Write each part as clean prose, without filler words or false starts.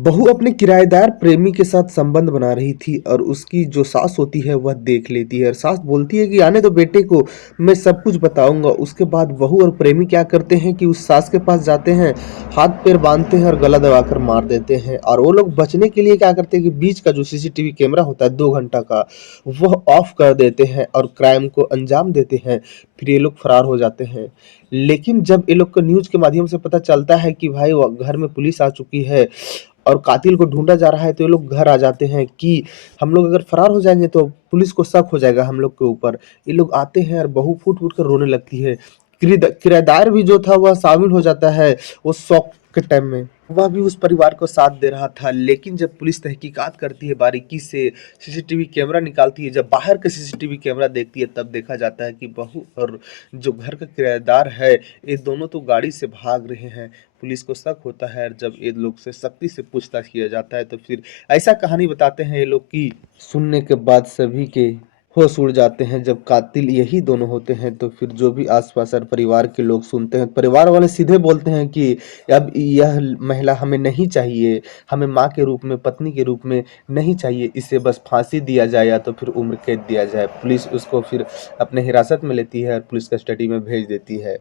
बहू अपने किराएदार प्रेमी के साथ संबंध बना रही थी और उसकी जो सास होती है वह देख लेती है और सास बोलती है कि आने दो बेटे को, मैं सब कुछ बताऊंगा। उसके बाद बहू और प्रेमी क्या करते हैं कि उस सास के पास जाते हैं, हाथ पैर बांधते हैं और गला दबाकर मार देते हैं। और वो लोग बचने के लिए क्या करते हैं कि बीच का जो सीसीटीवी कैमरा होता है 2 घंटा का, वह ऑफ कर देते हैं और क्राइम को अंजाम देते हैं। फिर ये लोग फरार हो जाते हैं। लेकिन जब ये लोग को न्यूज के माध्यम से पता चलता है कि भाई घर में पुलिस आ चुकी है और कातिल को ढूंढा जा रहा है, तो ये लोग घर आ जाते हैं कि हम लोग अगर फरार हो जाएंगे तो पुलिस को शक हो जाएगा हम लोग के ऊपर। ये लोग आते हैं और बहू फूट फूट कर रोने लगती है। किराएदार भी जो था वह शामिल हो जाता है। वो शौक के टाइम में वह भी उस परिवार को साथ दे रहा था। लेकिन जब पुलिस तहकीकात करती है, बारीकी से सीसीटीवी कैमरा निकालती है, जब बाहर का सीसीटीवी कैमरा देखती है, तब देखा जाता है कि बहू और जो घर का किराएदार है, ये दोनों तो गाड़ी से भाग रहे हैं। पुलिस को शक होता है और जब ये लोग से सख्ती से पूछताछ किया जाता है, तो फिर ऐसा कहानी बताते हैं ये लोग की सुनने के बाद सभी के होश उड़ जाते हैं। जब कातिल यही दोनों होते हैं, तो फिर जो भी आसपास और परिवार के लोग सुनते हैं, परिवार वाले सीधे बोलते हैं कि अब यह महिला हमें नहीं चाहिए, हमें माँ के रूप में, पत्नी के रूप में नहीं चाहिए, इसे बस फांसी दिया जाए या तो फिर उम्र कैद दिया जाए। पुलिस उसको फिर अपने हिरासत में लेती है और पुलिस कस्टडी में भेज देती है।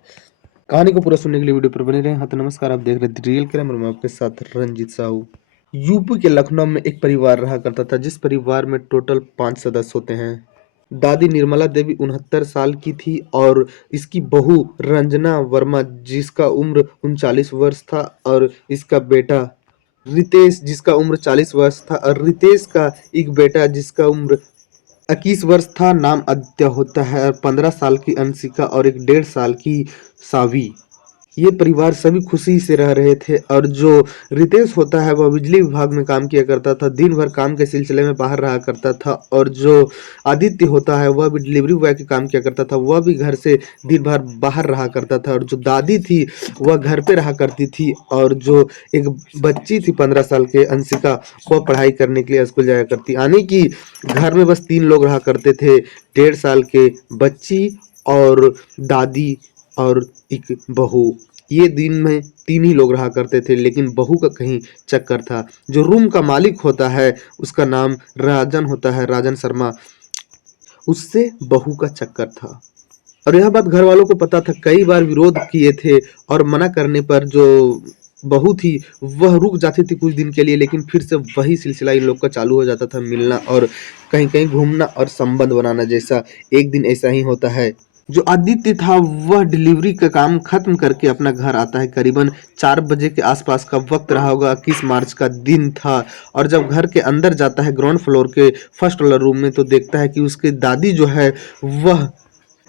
कहानी को पूरा सुनने के लिए वीडियो पर बने रहें। हाँ तो नमस्कार, आप देख रहे हैं रियल क्राइम और मैं आपके साथ रंजीत साहू। यूपी के लखनऊ में एक परिवार रहा करता था, जिस परिवार में टोटल 5 सदस्य होते हैं। दादी निर्मला देवी 69 साल की थी और इसकी बहू रंजना वर्मा जिसका उम्र 39 वर्ष था, और इसका बेटा रितेश जिसका उम्र 40 वर्ष था, और रितेश का एक बेटा जिसका उम्र 21 वर्ष था, नाम आदित्य होता है, और 15 साल की अंशिका और एक 1.5 साल की सावी। ये परिवार सभी खुशी से रह रहे थे। और जो रितेश होता है वह बिजली विभाग में काम किया करता था, दिन भर काम के सिलसिले में बाहर रहा करता था। और जो आदित्य होता है वह भी डिलीवरी बॉय के काम किया करता था, वह भी घर से दिन भर बाहर रहा करता था। और जो दादी थी वह घर पे रहा करती थी, और जो एक बच्ची थी 15 साल के अंशिका, वह पढ़ाई करने के लिए स्कूल जाया करती। यानी कि घर में बस 3 लोग रहा करते थे, 1.5 साल के बच्ची और दादी और एक बहू। ये दिन में 3 ही लोग रहा करते थे। लेकिन बहू का कहीं चक्कर था। जो रूम का मालिक होता है उसका नाम राजन होता है, राजन शर्मा, उससे बहू का चक्कर था। और यह बात घर वालों को पता था, कई बार विरोध किए थे और मना करने पर जो बहू थी वह रुक जाती थी कुछ दिन के लिए, लेकिन फिर से वही सिलसिला इन लोग का चालू हो जाता था, मिलना और कहीं कहीं घूमना और संबंध बनाना जैसा। एक दिन ऐसा ही होता है। जो आदित्य था वह डिलीवरी का काम खत्म करके अपना घर आता है। करीबन 4 बजे के आसपास का वक्त रहा होगा, 21 मार्च का दिन था। और जब घर के अंदर जाता है ग्राउंड फ्लोर के फर्स्ट वाला रूम में, तो देखता है कि उसकी दादी जो है वह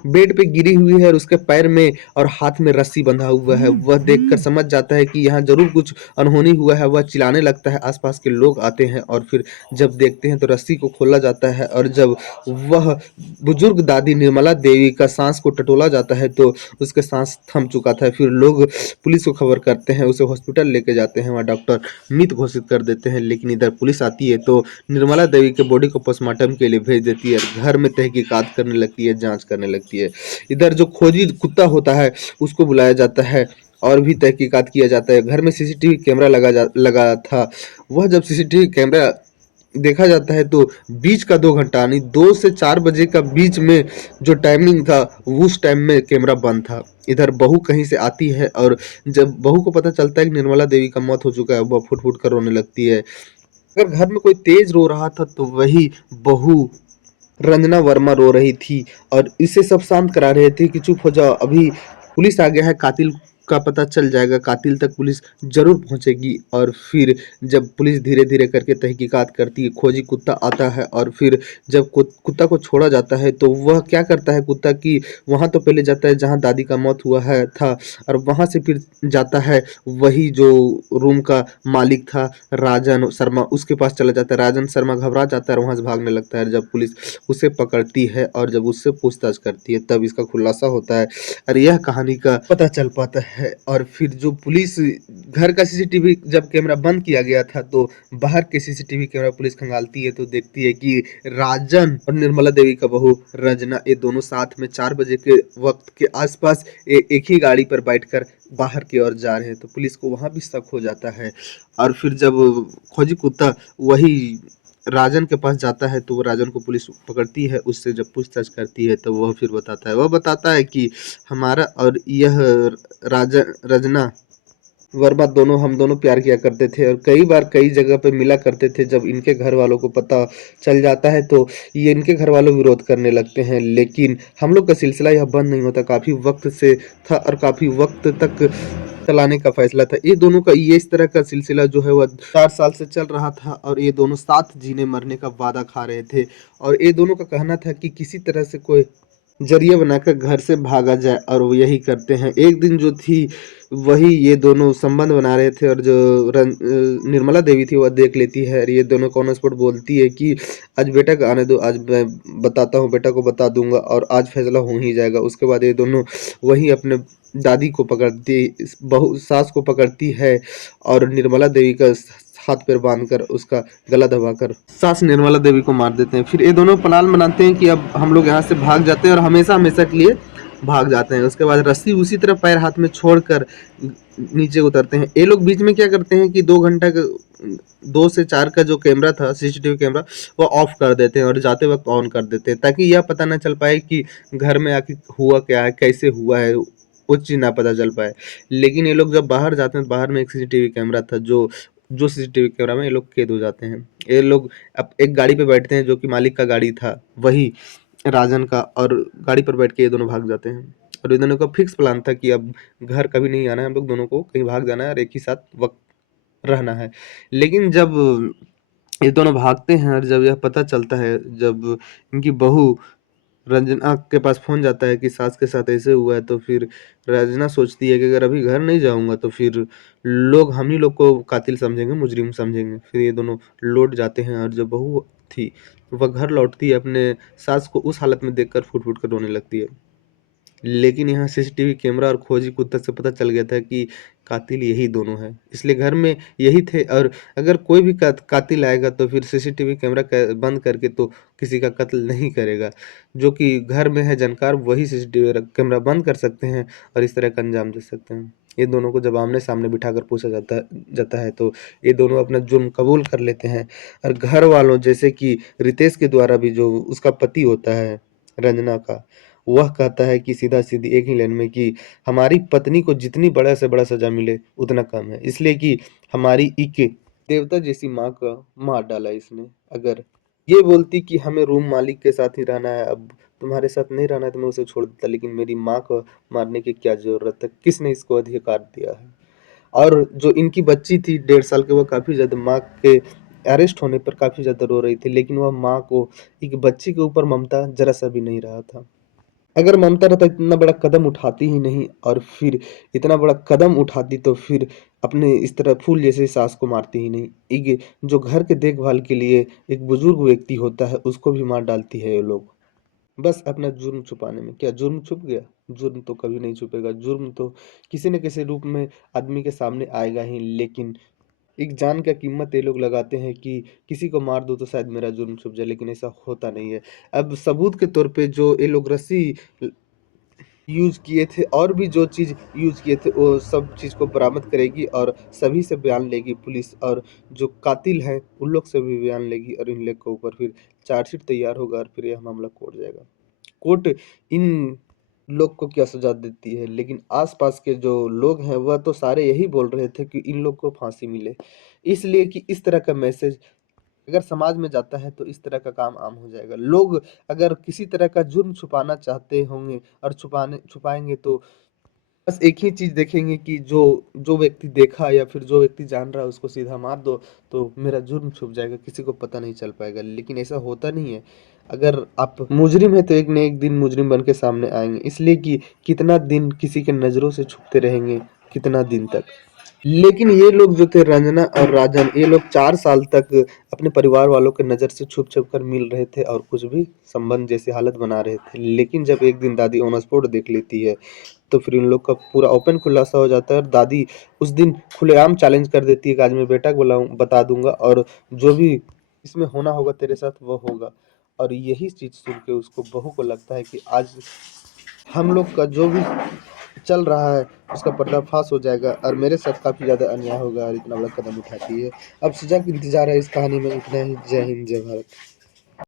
बेड पे गिरी हुई है और उसके पैर में और हाथ में रस्सी बंधा हुआ है। वह देखकर समझ जाता है कि यहाँ जरूर कुछ अनहोनी हुआ है। वह चिल्लाने लगता है, आसपास के लोग आते हैं और फिर जब देखते हैं तो रस्सी को खोला जाता है। और जब वह बुजुर्ग दादी निर्मला देवी का सांस को टटोला जाता है, तो उसके सांस थम चुका था। फिर लोग पुलिस को खबर करते हैं, उसे हॉस्पिटल लेके जाते हैं, वहाँ डॉक्टर मृत घोषित कर देते हैं। लेकिन इधर पुलिस आती है तो निर्मला देवी के बॉडी को पोस्टमार्टम के लिए भेज देती है, घर में तहकीकात करने लगती है, जांच करने लगती है। इधर जो खोजी कुत्ता होता है उसको बुलाया जाता है और भी तहकीकात किया जाता है। घर में सीसीटीवी कैमरा लगा था। वह जब सीसीटीवी कैमरा देखा जाता है तो बीच का 2 घंटा यानी 2 से 4 बजे का बीच में जो टाइमिंग था, उस टाइम में कैमरा बंद था। इधर बहू कहीं से आती है और जब बहू को पता चलता है कि निर्मला देवी का मौत हो चुका है, वह फुट फुट कर रोने लगती है। अगर घर में कोई तेज रो रहा था तो वही बहू रंजना वर्मा रो रही थी और इसे सब शांत करा रहे थे कि चुप हो जाओ, अभी पुलिस आ गया है, कातिल का पता चल जाएगा, कातिल तक पुलिस जरूर पहुंचेगी। और फिर जब पुलिस धीरे धीरे करके तहकीकात करती है, खोजी कुत्ता आता है और फिर जब कुत्ता को छोड़ा जाता है तो वह क्या करता है, कुत्ता की वहां तो पहले जाता है जहां दादी का मौत हुआ है था, और वहां से फिर जाता है वही जो रूम का मालिक था राजन शर्मा, उसके पास चला जाता है। राजन शर्मा घबरा जाता है और वहां से भागने लगता है। जब पुलिस उसे पकड़ती है और जब उससे पूछताछ करती है तब इसका खुलासा होता है और यह कहानी का पता चल पाता है और फिर जो पुलिस घर का सीसीटीवी जब कैमरा बंद किया गया था तो बाहर के सीसीटीवी कैमरा पुलिस खंगालती है तो देखती है कि राजन और निर्मला देवी का बहू रंजना ये दोनों साथ में 4 बजे के वक्त के आसपास एक ही गाड़ी पर बैठकर बाहर की ओर जा रहे हैं तो पुलिस को वहां भी शक हो जाता है और फिर जब खोजी कुत्ता वही राजन के पास जाता है तो वो राजन को पुलिस पकड़ती है उससे जब पूछताछ करती है तो वह बताता है कि हमारा और यह रजना वर्मा दोनों हम दोनों प्यार किया करते थे और कई बार कई जगह पे मिला करते थे जब इनके घर वालों को पता चल जाता है तो ये इनके घर वालों विरोध करने लगते हैं लेकिन हम लोग का सिलसिला यह बंद नहीं होता काफ़ी वक्त से था और काफ़ी वक्त तक चलाने का फैसला था ये दोनों का ये इस तरह का सिलसिला जो है वह 4 साल से चल रहा था और ये दोनों साथ जीने मरने का वादा खा रहे थे और ये दोनों का कहना था कि किसी तरह से कोई जरिया बनाकर घर से भागा जाए और वो यही करते हैं एक दिन जो थी वही ये दोनों संबंध बना रहे थे और जो निर्मला देवी थी वह देख लेती है और ये दोनों कॉन स्पॉट बोलती है कि आज बेटा का आने दो आज मैं बताता हूँ बेटा को बता दूंगा और आज फैसला हो ही जाएगा उसके बाद ये दोनों वही अपने दादी को पकड़ती बहू सास को पकड़ती है और निर्मला देवी का हाथ पैर बांधकर उसका गला दबाकर सास निर्मला देवी को मार देते हैं फिर ये दोनों प्लान बनाते हैं कि अब हम लोग यहाँ से भाग जाते हैं और हमेशा हमेशा के लिए भाग जाते हैं उसके बाद रस्सी उसी तरह पैर हाथ में छोड़कर नीचे उतरते हैं ये लोग बीच में क्या करते हैं कि 2 घंटा का 2 से 4 का जो कैमरा था सीसीटीवी कैमरा वो ऑफ कर देते हैं और जाते वक्त ऑन कर देते हैं ताकि यह पता ना चल पाए कि घर में आके हुआ क्या है कैसे हुआ है वो चीज़ ना पता चल पाए लेकिन ये लोग जब बाहर जाते हैं तो बाहर में एक सीसीटीवी कैमरा था जो जो सीसीटीवी कैमरा में ये लोग कैद हो जाते हैं ये लोग अब एक गाड़ी पे बैठते हैं जो कि मालिक का गाड़ी था वही राजन का और गाड़ी पर बैठ के ये दोनों भाग जाते हैं और ये दोनों का फिक्स प्लान था कि अब घर कभी नहीं आना है हम लोग दोनों को कहीं भाग जाना है और एक ही साथ वक्त रहना है लेकिन जब ये दोनों भागते हैं और जब यह पता चलता है जब इनकी बहू रंजना के पास फ़ोन जाता है कि सास के साथ ऐसे हुआ है तो फिर रंजना सोचती है कि अगर अभी घर नहीं जाऊँगा तो फिर लोग हम ही लोग को कातिल समझेंगे, मुजरिम समझेंगे। फिर ये दोनों लौट जाते हैं और जब बहू थी, वह घर लौटती है अपने सास को उस हालत में देखकर फूट-फूट कर रोने लगती है। लेकिन यहाँ सीसीटीवी कैमरा और खोजी कुत्ता से पता चल गया था कि कातिल यही दोनों हैं इसलिए घर में यही थे और अगर कोई भी कातिल आएगा तो फिर सीसीटीवी कैमरा बंद करके तो किसी का कत्ल नहीं करेगा जो कि घर में है जानकार वही सीसीटीवी कैमरा बंद कर सकते हैं और इस तरह का अंजाम दे सकते हैं ये दोनों को जब आमने सामने बिठाकर पूछा जाता है तो ये दोनों अपना जुर्म कबूल कर लेते हैं और घर वालों जैसे कि रितेश के द्वारा भी जो उसका पति होता है रंजना का वह कहता है कि सीधा-सीधी एक ही लाइन में कि हमारी पत्नी को जितनी बड़ा से बड़ा सज़ा मिले उतना कम है। इसलिए कि हमारी एक देवता जैसी माँ का मार डाला इसने। अगर ये बोलती कि हमें रूम मालिक के साथ ही रहना है, अब तुम्हारे साथ नहीं रहना है तो मैं उसे छोड़ देता, लेकिन मेरी माँ को मारने की क्या ज़रूरत है? किसने इसको अधिकार दिया है? और जो इनकी बच्ची थी 1.5 साल की, वो काफ़ी ज़्यादा माँ के अरेस्ट होने पर काफ़ी ज़्यादा रो रही थी, लेकिन वह माँ को एक बच्ची के ऊपर ममता ज़रा-सा भी नहीं रहा था। अगर ममता रहता इतना बड़ा कदम उठाती ही नहीं और फिर इतना बड़ा कदम उठाती तो फिर अपने इस तरह फूल जैसे सास को मारती ही नहीं। एक जो घर के देखभाल के लिए एक बुजुर्ग व्यक्ति होता है उसको भी मार डालती है ये लोग। बस अपना जुर्म छुपाने में। क्या जुर्म छुप गया? जुर्म तो कभी नहीं छुपेगा। जुर्म तो किसी न किसी रूप में आदमी के सामने आएगा ही लेकिन एक जान का कीमत ये लोग लगाते हैं कि किसी को मार दूँ तो शायद मेरा जुर्म छुप जाए लेकिन ऐसा होता नहीं है। अब सबूत के तौर पे जो ये लोग रस्सी यूज़ किए थे और भी जो चीज़ यूज़ किए थे वो सब चीज़ को बरामद करेगी और सभी से बयान लेगी पुलिस और जो कातिल हैं उन लोग से भी बयान लेगी और इन लोग के ऊपर फिर चार्जशीट तैयार होगा और फिर यह मामला कोर्ट जाएगा। कोर्ट इन लोग को क्या सज़ा देती है लेकिन आस-पास के जो लोग हैं वह तो सारे यही बोल रहे थे कि इन लोग को फांसी मिले। इसलिए कि इस तरह का मैसेज अगर समाज में जाता है तो इस तरह का काम आम हो जाएगा। लोग अगर किसी तरह का जुर्म छुपाना चाहते होंगे और छुपाएँगे तो बस एक ही चीज़ देखेंगे कि जो जो व्यक्ति देखा या फिर जो व्यक्ति जान रहा है उसको सीधा मार दो, तो मेरा जुर्म छुप जाएगा, किसी को पता नहीं चल पाएगा। लेकिन ऐसा होता नहीं है। अगर आप मुजरिम हैं तो एक न एक दिन मुजरिम बन के सामने आएँगे। इसलिए कि कितना दिन किसी के नज़रों से छुपते रहेंगे, कितना दिन तक। लेकिन ये लोग जो थे रंजना और राजन ये लोग 4 साल तक अपने परिवार वालों के नज़र से छुप-छुप कर मिल रहे थे और कुछ भी संबंध जैसी हालत बना रहे थे। लेकिन जब एक दिन दादी ऑन स्पॉट देख लेती है तो फिर इन लोग का पूरा ओपन खुलासा हो जाता है और दादी उस दिन खुलेआम चैलेंज कर देती है कि आज मैं बेटा को बुलाऊँ बता दूँगा और जो भी इसमें होना होगा तेरे साथ वो होगा। और यही चीज़ सुन के उसको बहू को लगता है कि आज हम लोग का जो भी चल रहा है उसका पर्दाफ़ाश हो जाएगा और मेरे साथ काफ़ी ज़्यादा अन्याय होगा और इतना बड़ा कदम उठाती है। अब सज़ा का इंतज़ार है इस कहानी में इतना ही। जय हिंद, जय भारत।